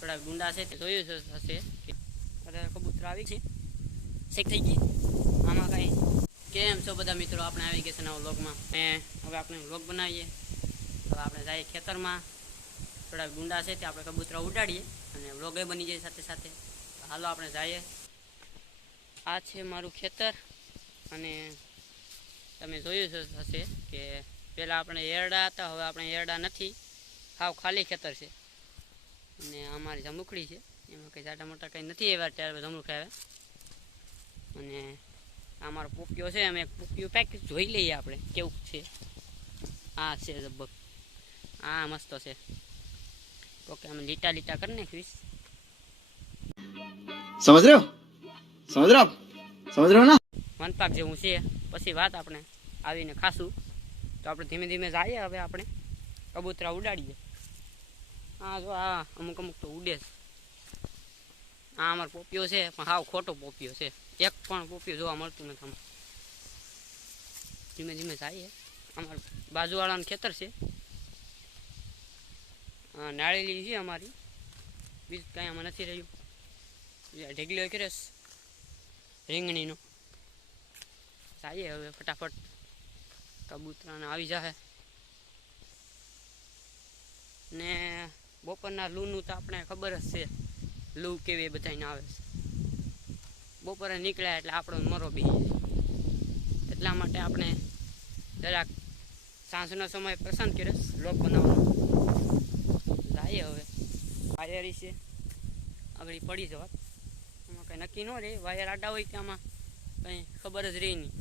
થોડાક ગુંડા છે તે જોયું હશે. અત્યારે કબૂતર આવી છે. શેક થઈ ગઈ. આમાં કાંઈ કેમ છો બધા મિત્રો? આપણે આવી ગયા છે વ્લોગમાં. એ હવે આપણે વ્લોગ બનાવીએ. તો આપણે જઈએ ખેતરમાં. થોડા ગુંડા છે તે આપણે કબૂતરા ઉડાડીએ અને વ્લોગે બની જાય સાથે સાથે. હાલો આપણે જઈએ. આ છે મારું ખેતર. અને તમે જોયું હશે કે પહેલાં આપણે એરડા હતા, હવે આપણે એરડા નથી. સાવ ખાલી ખેતર છે. અને અમારી જમુકડી છે. એમાં કંઈ જાટા મોટા કંઈ નથી એવા ત્યારે જમણું આવે. અને અમારો પોપિયો છે અમે પોપિયો પેકેજ જોઈ લઈએ આપણે કેવું છે. આ છે લગભગ. આ મસ્ત છે. ઓકે અમે લીટા લીટા કરી નાખીશ. સમજ રહ્યો? સમજ રહ્યો? સમજ રહ્યો ને? વનપાક જેવું છે. પછી વાત આપણે આવીને ખાશું. તો આપણે ધીમે ધીમે જઈએ હવે આપણે. કબૂતરા ઉડાડીએ. હા જો આ અમુક અમુક તો ઉડે છે. આ અમારો પોપિયો છે પણ હાવ ખોટો પોપિયો છે. એક પણ પોપિયો જોવા મળતું નથી આમાં. ધીમે ધીમે જઈએ અમારું બાજુવાળાનું ખેતર છે. હા, નાળેલી છે અમારી. બીજું કાંઈ આમાં નથી રહ્યું. ઢેગલીઓ કરે છે. રીંગણીનો. જઈએ હવે ફટાફટ. કબૂતરાને આવી જાહે. ને બપોરના લૂનું તો આપણે ખબર જ છે. લૂ કેવી એ બધાને આવે છે. બપોરે નીકળ્યા એટલે આપણો મરો બી. એટલા માટે આપણે જરાક સાંજનો સમય પસંદ કર્યો, લોક બનાવવાનો. લાવીએ હવે. વાયરી છે. આગળ પડી જવા એમાં કંઈ નક્કી ન રહે. વાયર આડા હોય કે આમાં કંઈ ખબર જ રહી નહીં.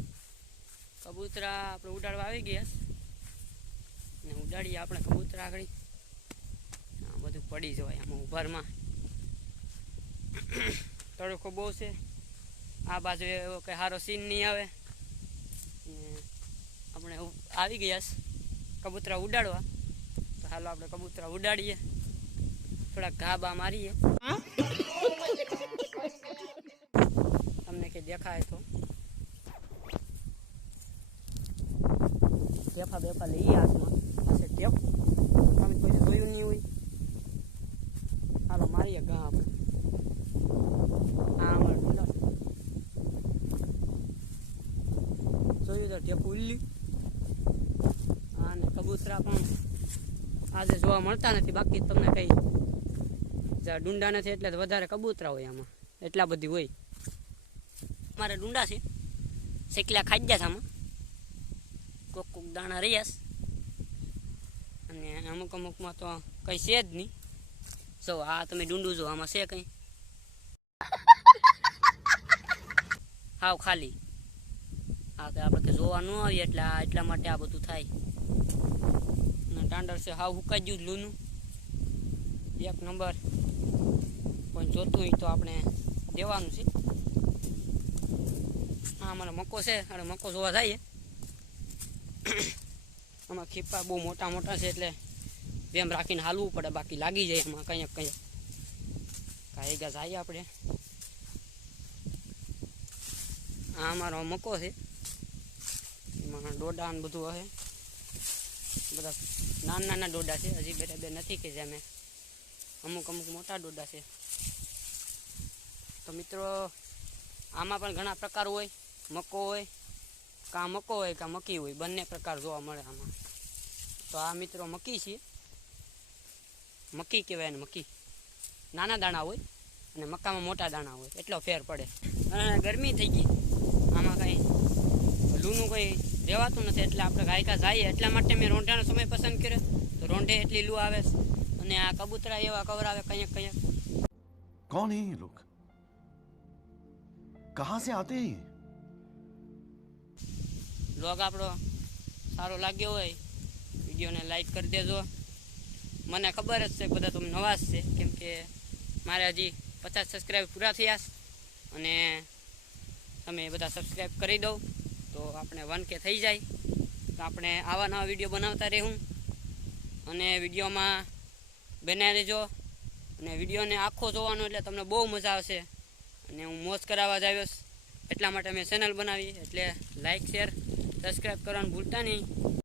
કબૂતરા આપણે ઉડાડવા આવી ગયા ને ઉડાડીએ આપણે કબૂતરા આગળ. બધું પડી જવાય આમાં ઉભારમાં. તડકો બહુ છે. આ બાજુ એવો કંઈ સારો સીન નહીં આવે. આપણે આવી ગયા કબૂતરા ઉડાડવા. તો હાલો આપણે કબૂતરા ઉડાડીએ. થોડાક ઘા બા મારીએ. તમને કંઈ દેખાય તો. દેખા બેફા લઈએ હાથમાં પાસે ટેપ તમે કોઈ જોયું નહીં હોય હાલો મારીએ ગા આપણે હા અમારે ઢૂંઢા છે. ઉલ્લી અને કબૂતરા પણ આજે જોવા મળતા નથી. બાકી તમને કઈ ડુંડા નથી એટલે વધારે કબૂતરા હોય આમાં. એટલા બધી હોય. મારે ડુંડા છે. શેકલા ખાઈ આમાં. કોક કોક દાણા રહ્યા અને અમુક અમુકમાં તો કંઈ છે જ નહીં. જો, આ તમે ડુંડું જો, આમાં છે કંઈ. હાવ ખાલી. હા કે આપણે કે જોવા ન આવીએ એટલે આ એટલા માટે આ બધું થાય. અને ટાંડર છે, હાવ હુકાઈ ગયું લૂનું. એક નંબર. પણ જોતું હોય તો આપણે દેવાનું છે. હા, અમારો મકો છે. અને મકો જોવા જઈએ. આમાં ખીપા બહુ મોટા મોટા છે એટલે બેમ રાખીને હાલવું પડે, બાકી લાગી જાય એમાં કંઈક કંઈક. કાંઈ ગયા જઈએ આપણે. આ અમારો મકો છે. એમાં ડોડા ને બધું હશે બધા નાના નાના ડોડા છે, હજી બે બે નથી કે જે અમે અમુક અમુક મોટા ડોડા છે. તો મિત્રો, આમાં પણ ઘણા પ્રકાર હોય. મકો હોય, કાં મકો હોય, કાં મકી હોય, બંને પ્રકાર જોવા મળે આમાં. તો આ મિત્રો મકી છે. મકી કહેવાય ને મકી. નાના દાણા હોય અને મકામાં મોટા દાણા હોય, એટલો ફેર પડે. અને ગરમી થઈ ગઈ. આમાં કંઈ લૂનું કંઈ રહેવાતું નથી. એટલે આપણે ગાયકા જઈએ. એટલા માટે મેં રોંઢાનો સમય પસંદ કર્યો. તો રોંઢે એટલી લૂ આવે અને આ કબૂતરા એવા કવરાવે કંઈક કંઈક. કોણ હે લોક કહા સે આતે હે લોગ આપણો સારો લાગ્યો હોય વિડીયોને લાઈક કરી દેજો. મને ખબર જ છે બધા તમને નવાજ છે કેમ કે મારે હજી પચાસ સબસ્ક્રાઈબ પૂરા થયા અને તમે બધા સબસ્ક્રાઈબ કરી દઉં તો આપણે વન કે થઈ જાય. તો આપણે આવા નવા વીડિયો બનાવતા રહેવું. અને વિડીયોમાં બનાવી દેજો અને વિડીયોને આખો જોવાનો એટલે તમને બહુ મજા આવશે. અને હું મોજ કરાવવા જ આવ્યો એટલા માટે મેં ચેનલ બનાવી. એટલે લાઇક શેર સબસ્ક્રાઈબ કરવાનું ભૂલતા નહીં.